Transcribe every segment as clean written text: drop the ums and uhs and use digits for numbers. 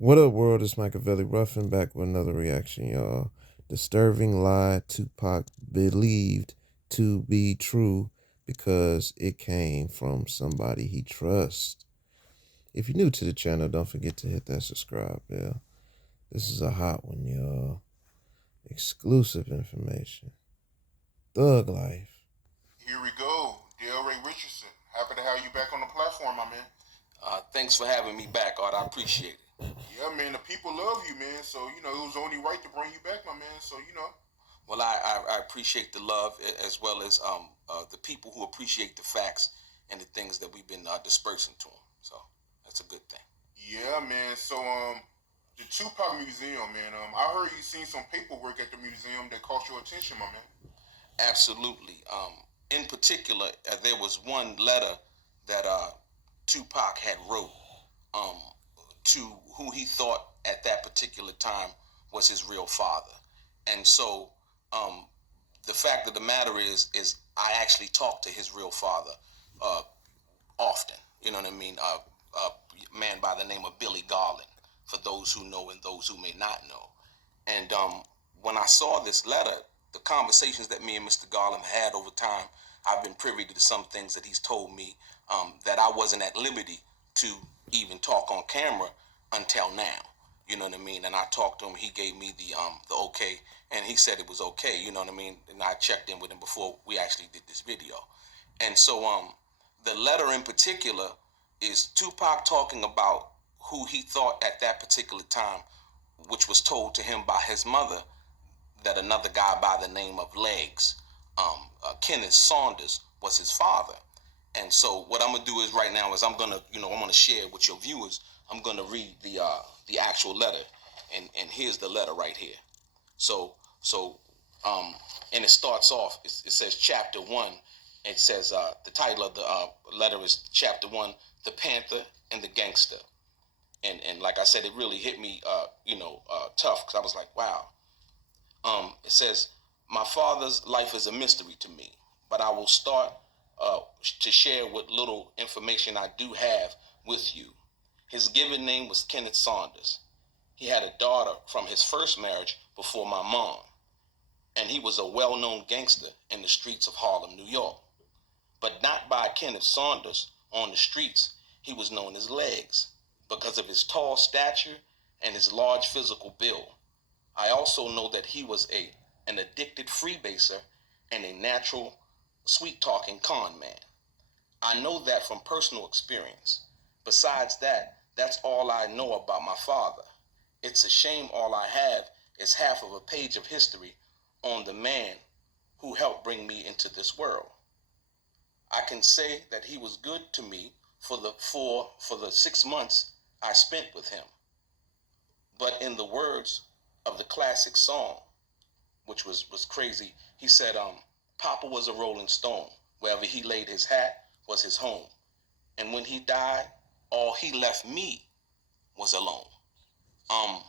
What up, world? It's Machiavelli Ruffin back with another reaction, y'all. Disturbing lie Tupac believed to be true because it came from somebody he trusts. If you're new to the channel, don't forget to hit that subscribe bell. This is a hot one, y'all. Exclusive information. Thug life. Here we go. Dale Ray Richardson. Happy to have you back on the platform, my man. Thanks for having me back, Art. I appreciate it. Yeah, man, the people love you, man. So, it was only right to bring you back, my man. So, Well, I appreciate the love as well as the people who appreciate the facts and the things that we've been dispersing to them. So that's a good thing. Yeah, man. So, the Tupac Museum, man. I heard you seen some paperwork at the museum that caught your attention, my man. Absolutely. In particular, there was one letter that Tupac had wrote um, to who he thought at that particular time was his real father. And so um, the fact of the matter is I actually talked to his real father uh, often. You know what I mean? A man by the name of Billy Garland, for those who know and those who may not know. And when I saw this letter, the conversations that me and Mr. Garland had over time, I've been privy to some things that he's told me that I wasn't at liberty to even talk on camera until now. You know what I mean? And I talked to him. He gave me the okay, and he said it was okay. You know what I mean? And I checked in with him before we actually did this video. And so the letter in particular is Tupac talking about who he thought at that particular time, which was told to him by his mother, that another guy by the name of Legs, Kenneth Saunders, was his father. And so what I'm gonna do is right now is I'm gonna share with your viewers. I'm gonna read the actual letter, and here's the letter right here. So so and it starts off. It says chapter one. It says the title of the letter is chapter one, the Panther and the Gangster. And like I said, it really hit me tough, because I was like, wow. It says, my father's life is a mystery to me, but I will start to share what little information I do have with you. His given name was Kenneth Saunders. He had a daughter from his first marriage before my mom, and he was a well-known gangster in the streets of Harlem, New York. But not by Kenneth Saunders. On the streets, he was known as Legs because of his tall stature and his large physical build. I also know that he was an addicted freebaser and a natural sweet-talking con man. I know that from personal experience. Besides that, that's all I know about my father. It's a shame all I have is half of a page of history on the man who helped bring me into this world. I can say that he was good to me for the 6 months I spent with him. But in the words of the classic song, which was crazy, he said, Papa was a rolling stone. Wherever he laid his hat was his home. And when he died, all he left me was alone. Um,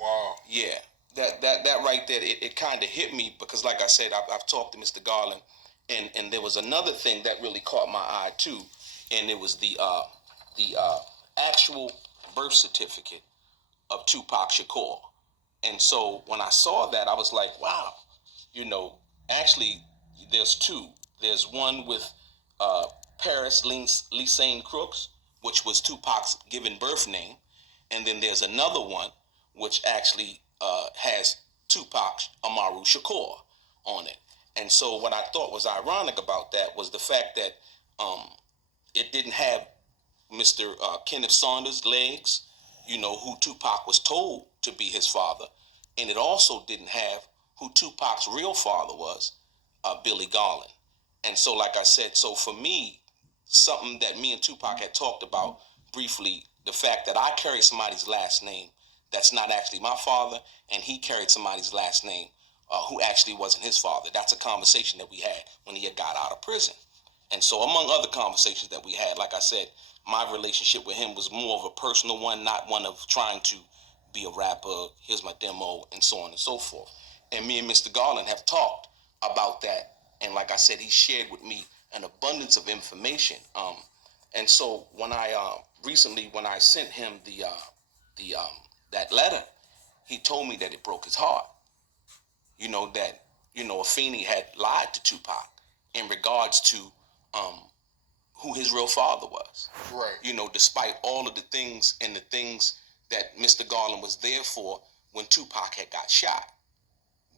Wow. yeah, that right there, it kind of hit me, because like I said, I've talked to Mr. Garland, and there was another thing that really caught my eye too, and it was the actual birth certificate of Tupac Shakur. And so when I saw that, I was like, wow, you know, actually, there's two. There's one with Paris Lisane Crooks, which was Tupac's given birth name. And then there's another one which actually has Tupac Amaru Shakur on it. And so what I thought was ironic about that was the fact that it didn't have Mr. Kenneth Saunders' Legs, who Tupac was told to be his father. And it also didn't have who Tupac's real father was, Billy Garland. And so, like I said, so for me, something that me and Tupac had talked about briefly, the fact that I carry somebody's last name that's not actually my father, and he carried somebody's last name who actually wasn't his father. That's a conversation that we had when he had got out of prison. And so, among other conversations that we had, like I said, my relationship with him was more of a personal one, not one of trying to be a rapper, here's my demo, and so on and so forth. And me and Mr. Garland have talked about that. And like I said, he shared with me an abundance of information. And so when I recently, when I sent him the that letter, he told me that it broke his heart. That Afeni had lied to Tupac in regards to um, who his real father was. Right. Despite all of the things and the things that Mr. Garland was there for when Tupac had got shot,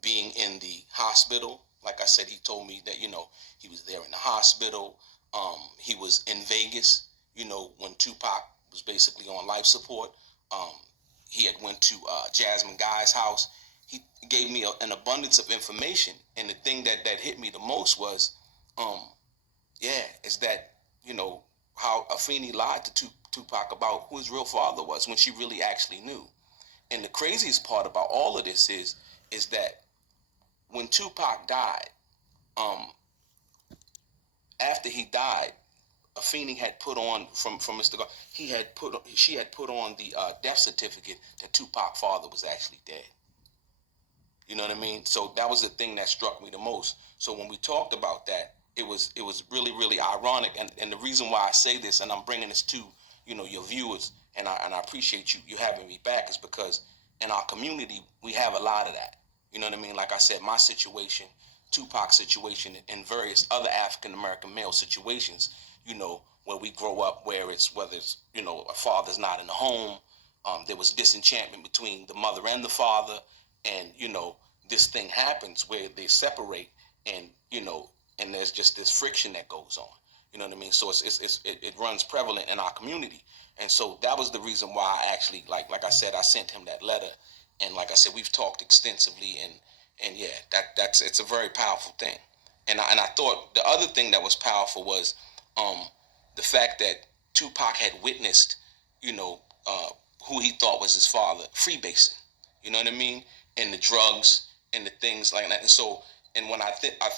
being in the hospital. Like I said, he told me that he was there in the hospital. He was in Vegas. When Tupac was basically on life support. Um, he had went to Jasmine Guy's house. He gave me an abundance of information, and the thing that hit me the most was, um, is that how Afeni lied to Tupac about who his real father was when she really actually knew. And the craziest part about all of this is that when Tupac died, um, after he died, Afeni had put on from Mr. Gar, she had put on the death certificate that Tupac's father was actually dead. You know what I mean? So that was the thing that struck me the most. So when we talked about that, it was really really ironic, and the reason why I say this, and I'm bringing this to your viewers, and I appreciate you having me back, is because in our community we have a lot of that. You know what I mean? Like I said, my situation, Tupac's situation, and various other African American male situations. Where we grow up, whether it's a father's not in the home. There was disenchantment between the mother and the father, and this thing happens where they separate, and and there's just this friction that goes on. You know what I mean? So it runs prevalent in our community, and so that was the reason why I actually, like I said, I sent him that letter, and like I said, we've talked extensively, and yeah, that's it's a very powerful thing. And I thought the other thing that was powerful was um the fact that Tupac had witnessed, you know, uh, who he thought was his father, freebasing. You know what I mean? And the drugs and the things like that. And so, and when I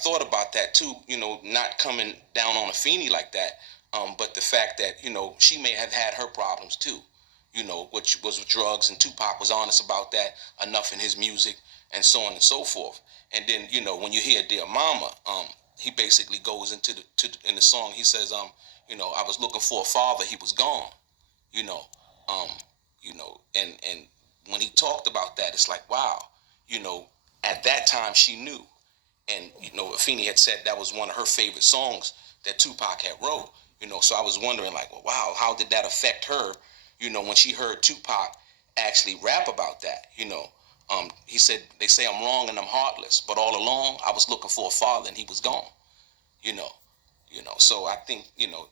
thought about that too, not coming down on Afeni like that, but the fact that she may have had her problems too, which was with drugs, and Tupac was honest about that enough in his music, and so on and so forth. And then when you hear Dear Mama, he basically goes into in the song. He says, I was looking for a father, he was gone. You know, um, and when he talked about that, it's like, wow, you know, at that time she knew. And Afeni had said that was one of her favorite songs that Tupac had wrote. So I was wondering, like, well, wow, how did that affect her? When she heard Tupac actually rap about that. He said, they say I'm wrong and I'm heartless, but all along I was looking for a father and he was gone. You know, So I think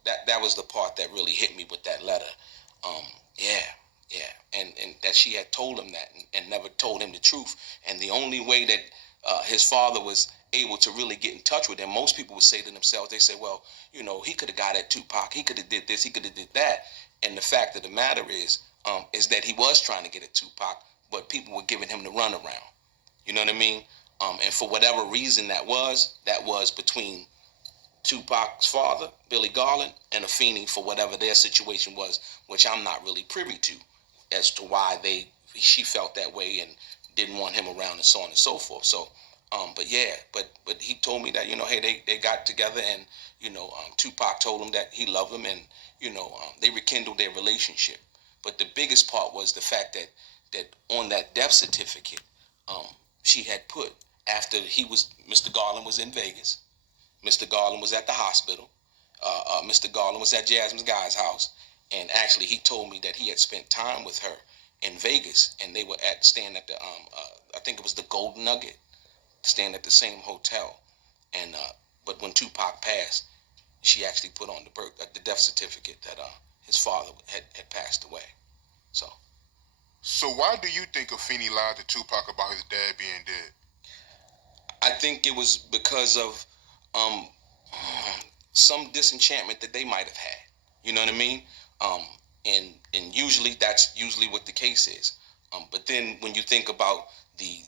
that was the part that really hit me with that letter. Um, yeah, yeah, and that she had told him that, and never told him the truth. And the only way that his father was able to really get in touch with him, most people would say to themselves, they say, well, he could have got at Tupac, he could have did this, he could have did that. And the fact of the matter is that he was trying to get at Tupac, but people were giving him the runaround. You know what I mean? And for whatever reason that was between Tupac's father, Billy Garland, and Afeni, for whatever their situation was, which I'm not really privy to, as to why she felt that way and didn't want him around, and so on and so forth. So, but yeah, but he told me that hey, they got together, and Tupac told him that he loved him, and they rekindled their relationship. But the biggest part was the fact that on that death certificate, um, she had put, after Mr. Garland was in Vegas. Mr. Garland was at the hospital. Mr. Garland was at Jasmine Guy's house, and actually, he told me that he had spent time with her in Vegas, and they were staying at the I think it was the Golden Nugget, staying at the same hotel. And but when Tupac passed, she actually put on the death certificate that his father had passed away. So So why do you think Afeni lied to Tupac about his dad being dead? I think it was because of um, some disenchantment that they might have had. You know what I mean? Um, and usually that's usually what the case is. But then when you think about the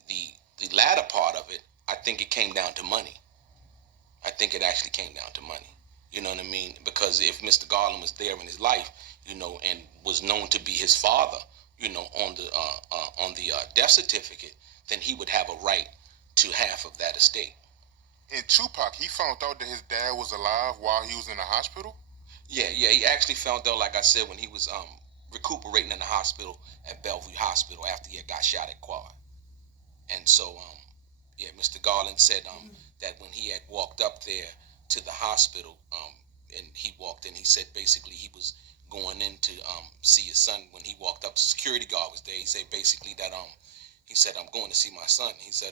latter part of it, I think it came down to money. I think it actually came down to money. You know what I mean? Because if Mr. Garland was there in his life, and was known to be his father, on the death certificate, then he would have a right to half of that estate. And Tupac, he found out that his dad was alive while he was in the hospital? Yeah, he actually found out, like I said, when he was recuperating in the hospital at Belived Hospital after he had got shot at Quad. And so, yeah, Mr. Garland said that when he had walked up there to the hospital, and he walked in, he said basically he was going in to see his son. When he walked up, the security guard was there. He said basically that he said, I'm going to see my son. He said